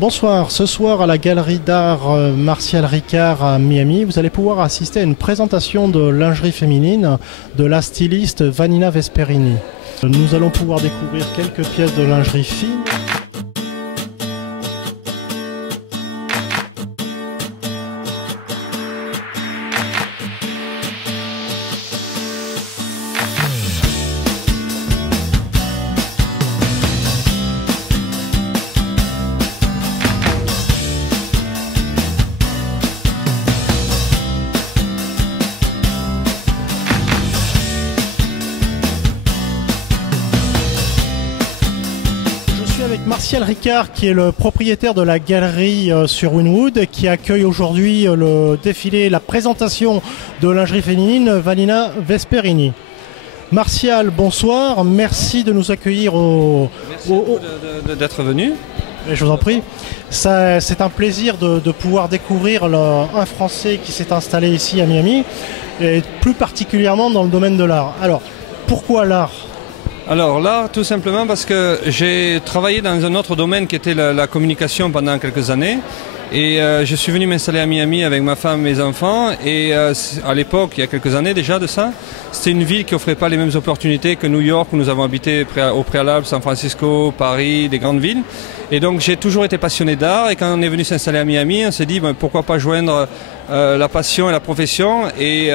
Bonsoir, ce soir à la galerie d'art Martial Ricard à Miami, vous allez pouvoir assister à une présentation de lingerie féminine de la styliste Vanina Vesperini. Nous allons pouvoir découvrir quelques pièces de lingerie fine. Avec Martial Ricard qui est le propriétaire de la galerie sur Wynwood qui accueille aujourd'hui le défilé, la présentation de lingerie féminine Vanina Vesperini. Martial, bonsoir, merci de nous accueillir Merci d'être venu. Je vous en prie. C'est un plaisir de pouvoir découvrir un Français qui s'est installé ici à Miami et plus particulièrement dans le domaine de l'art. Alors, pourquoi l'art ? Alors là, tout simplement parce que j'ai travaillé dans un autre domaine qui était la communication pendant quelques années. Et je suis venu m'installer à Miami avec ma femme et mes enfants. Et à l'époque, il y a quelques années déjà de ça, c'était une ville qui offrait pas les mêmes opportunités que New York, où nous avons habité au préalable, San Francisco, Paris, des grandes villes. Et donc j'ai toujours été passionné d'art. Et quand on est venu s'installer à Miami, on s'est dit pourquoi pas joindre la passion et la profession. Et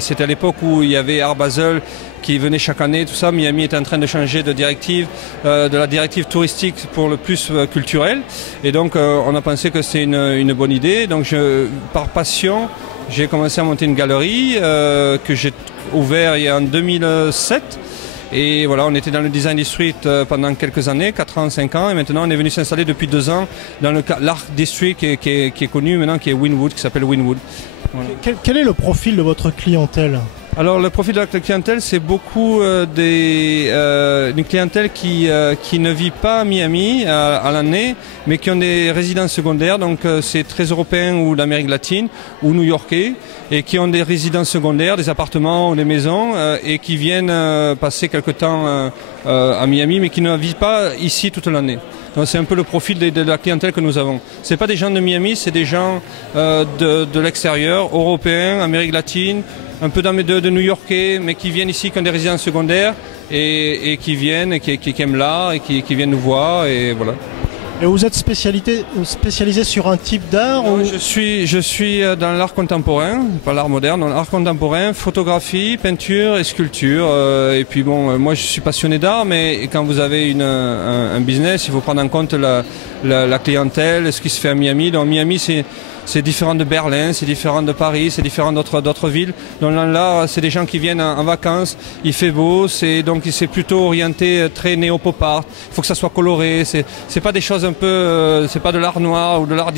c'était à l'époque où il y avait Art Basel qui venait chaque année, tout ça. Miami est en train de changer de directive, de la directive touristique pour le plus culturel. Et donc on a pensé que c'était une bonne idée. Donc par passion, j'ai commencé à monter une galerie que j'ai ouverte en 2007. Et voilà, on était dans le Design District pendant quelques années, 4 ans, 5 ans, et maintenant on est venu s'installer depuis 2 ans dans l'Art District qui est connu maintenant, qui est Wynwood, qui s'appelle Wynwood. Voilà. Quel est le profil de votre clientèle ? Alors le profil de la clientèle, c'est beaucoup une clientèle qui ne vit pas à Miami à l'année, mais qui ont des résidences secondaires, donc c'est très européen ou d'Amérique latine ou new-yorkais, et qui ont des résidences secondaires, des appartements ou des maisons, et qui viennent passer quelque temps à Miami, mais qui ne vivent pas ici toute l'année. Donc c'est un peu le profil de la clientèle que nous avons. C'est pas des gens de Miami, c'est des gens de l'extérieur, européens, Amérique latine, un peu de New-Yorkais, mais qui viennent ici, qui ont des résidences secondaires et qui viennent, et qui aiment l'art et qui viennent nous voir, et voilà. Et vous êtes spécialisé sur un type d'art ou... Je suis dans l'art contemporain, pas l'art moderne, dans l'art contemporain, photographie, peinture et sculpture. Et puis bon, moi je suis passionné d'art, mais quand vous avez un business, il faut prendre en compte la clientèle, ce qui se fait à Miami. Donc Miami, c'est différent de Berlin, c'est différent de Paris, c'est différent d'autres villes. Donc là, c'est des gens qui viennent en vacances, il fait beau, donc c'est plutôt orienté très néo-pop art. Il faut que ça soit coloré, c'est pas des choses un peu, c'est pas de l'art noir ou de l'art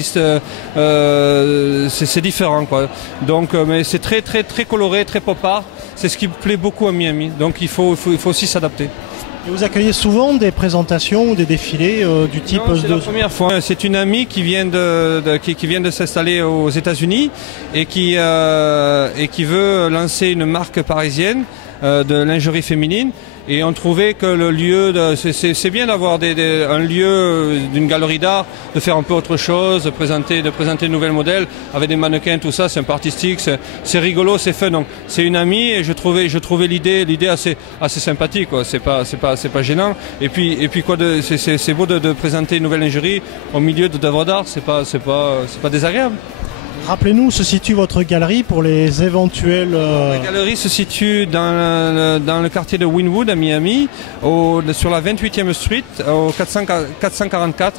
c'est différent quoi. Donc, mais c'est très coloré, très pop art. C'est ce qui plaît beaucoup à Miami. Donc il faut aussi s'adapter. Et vous accueillez souvent des présentations ou des défilés du type... Non, c'est la première fois. C'est une amie qui vient de s'installer aux États-Unis et qui veut lancer une marque parisienne de lingerie féminine. Et on trouvait que le lieu, c'est bien d'avoir un lieu d'une galerie d'art, de faire un peu autre chose, de présenter de nouvelles modèles avec des mannequins, tout ça, c'est un peu artistique, c'est rigolo, c'est fun. Donc c'est une amie et je trouvais l'idée assez sympathique, quoi. C'est pas gênant. Et puis quoi, c'est beau de présenter une nouvelle lingerie au milieu d'œuvres d'art, c'est pas désagréable. Rappelez-nous où se situe votre galerie pour les éventuels... La galerie se situe dans le quartier de Wynwood à Miami, sur la 28e Street, au 444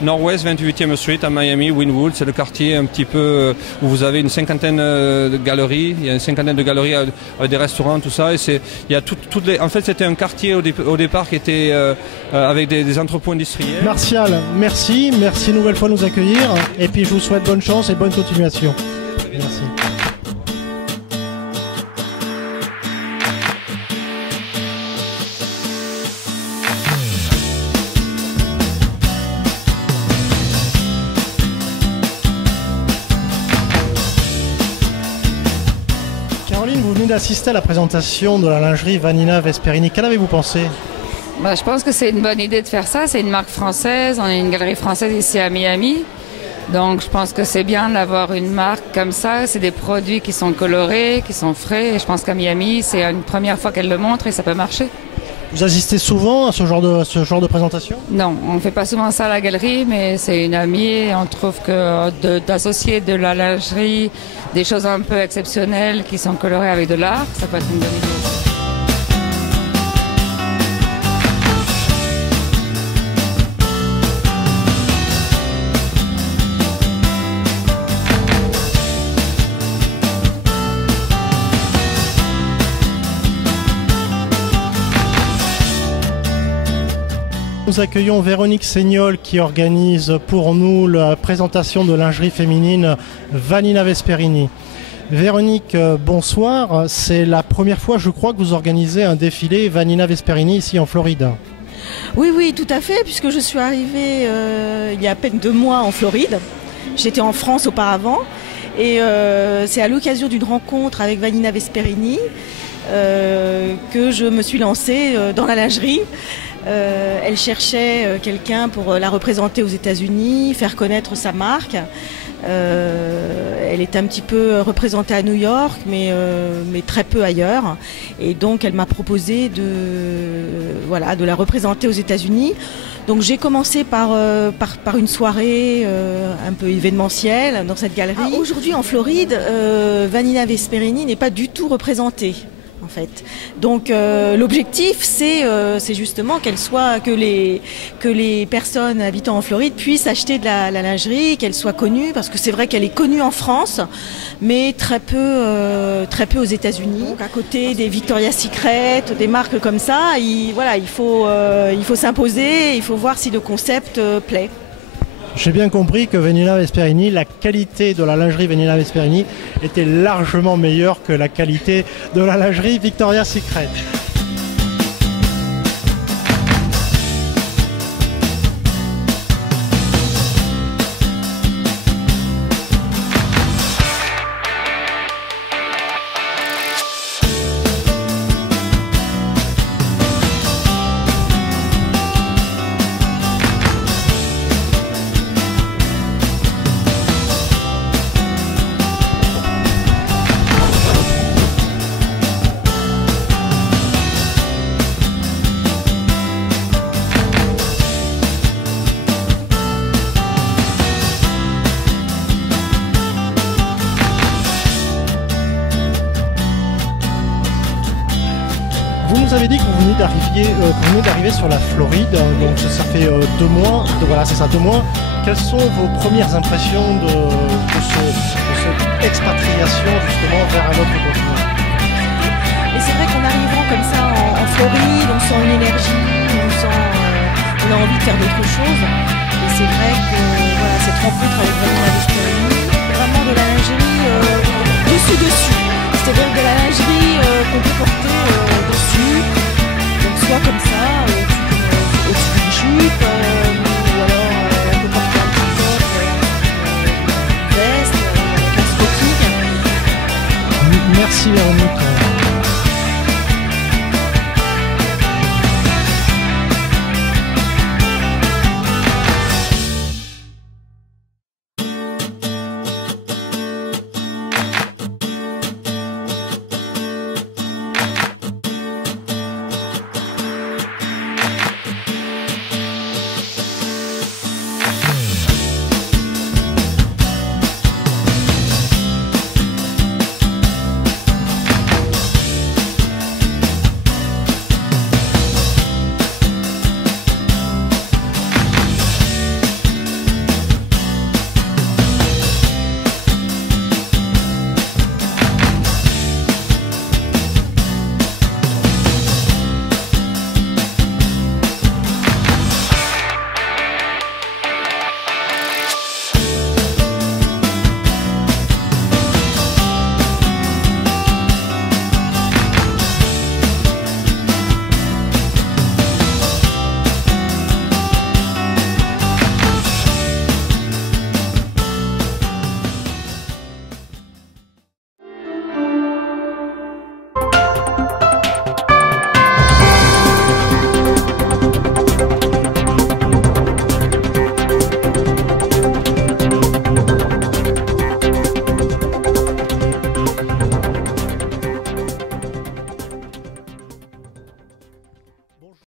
Nord-Ouest 28e Street à Miami. Wynwood, c'est le quartier un petit peu où vous avez une cinquantaine de galeries. Il y a une cinquantaine de galeries avec des restaurants, tout ça. Et il y a en fait, c'était un quartier au départ qui était avec des entrepôts industriels. Martial, merci une nouvelle fois de nous accueillir. Et puis je vous souhaite bonne chance et bonne continuation. Merci. Caroline, vous venez d'assister à la présentation de la lingerie Vanina Vesperini. Qu'en avez-vous pensé ? Bah, je pense que c'est une bonne idée de faire ça. C'est une marque française. On a une galerie française ici à Miami. Donc je pense que c'est bien d'avoir une marque comme ça. C'est des produits qui sont colorés, qui sont frais. Et je pense qu'à Miami, c'est une première fois qu'elle le montre et ça peut marcher. Vous assistez souvent à ce genre de présentation? Non, on ne fait pas souvent ça à la galerie, mais c'est une amie et on trouve que d'associer de la lingerie, des choses un peu exceptionnelles qui sont colorées avec de l'art, ça peut être une bonne idée. Nous accueillons Véronique Seignol qui organise pour nous la présentation de lingerie féminine Vanina Vesperini. Véronique, bonsoir. C'est la première fois, je crois, que vous organisez un défilé Vanina Vesperini ici en Floride. Oui, tout à fait, puisque je suis arrivée il y a à peine 2 mois en Floride. J'étais en France auparavant et c'est à l'occasion d'une rencontre avec Vanina Vesperini que je me suis lancée dans la lingerie. Elle cherchait quelqu'un pour la représenter aux États-Unis, faire connaître sa marque. Elle est un petit peu représentée à New York, mais très peu ailleurs. Et donc, elle m'a proposé de la représenter aux États-Unis. Donc, j'ai commencé par une soirée un peu événementielle dans cette galerie. Aujourd'hui, en Floride, Vanina Vesperini n'est pas du tout représentée. En fait. Donc l'objectif c'est justement que les personnes habitant en Floride puissent acheter de la lingerie, qu'elle soit connue, parce que c'est vrai qu'elle est connue en France, mais très peu aux États-Unis. Donc, à côté des Victoria's Secret, des marques comme ça, il faut s'imposer, il faut voir si le concept plaît. J'ai bien compris que Vanina Vesperini, la qualité de la lingerie Vanina Vesperini était largement meilleure que la qualité de la lingerie Victoria's Secret. Vous nous avez dit que vous venez d'arriver sur la Floride, donc ça fait 2 mois. Voilà, c'est ça, 2 mois. Quelles sont vos premières impressions de cette expatriation justement vers un autre continent? Et c'est vrai qu'en arrivant comme ça en Floride, on sent une énergie, on a envie de faire d'autres choses. Et c'est vrai que cette rencontre avec Vanina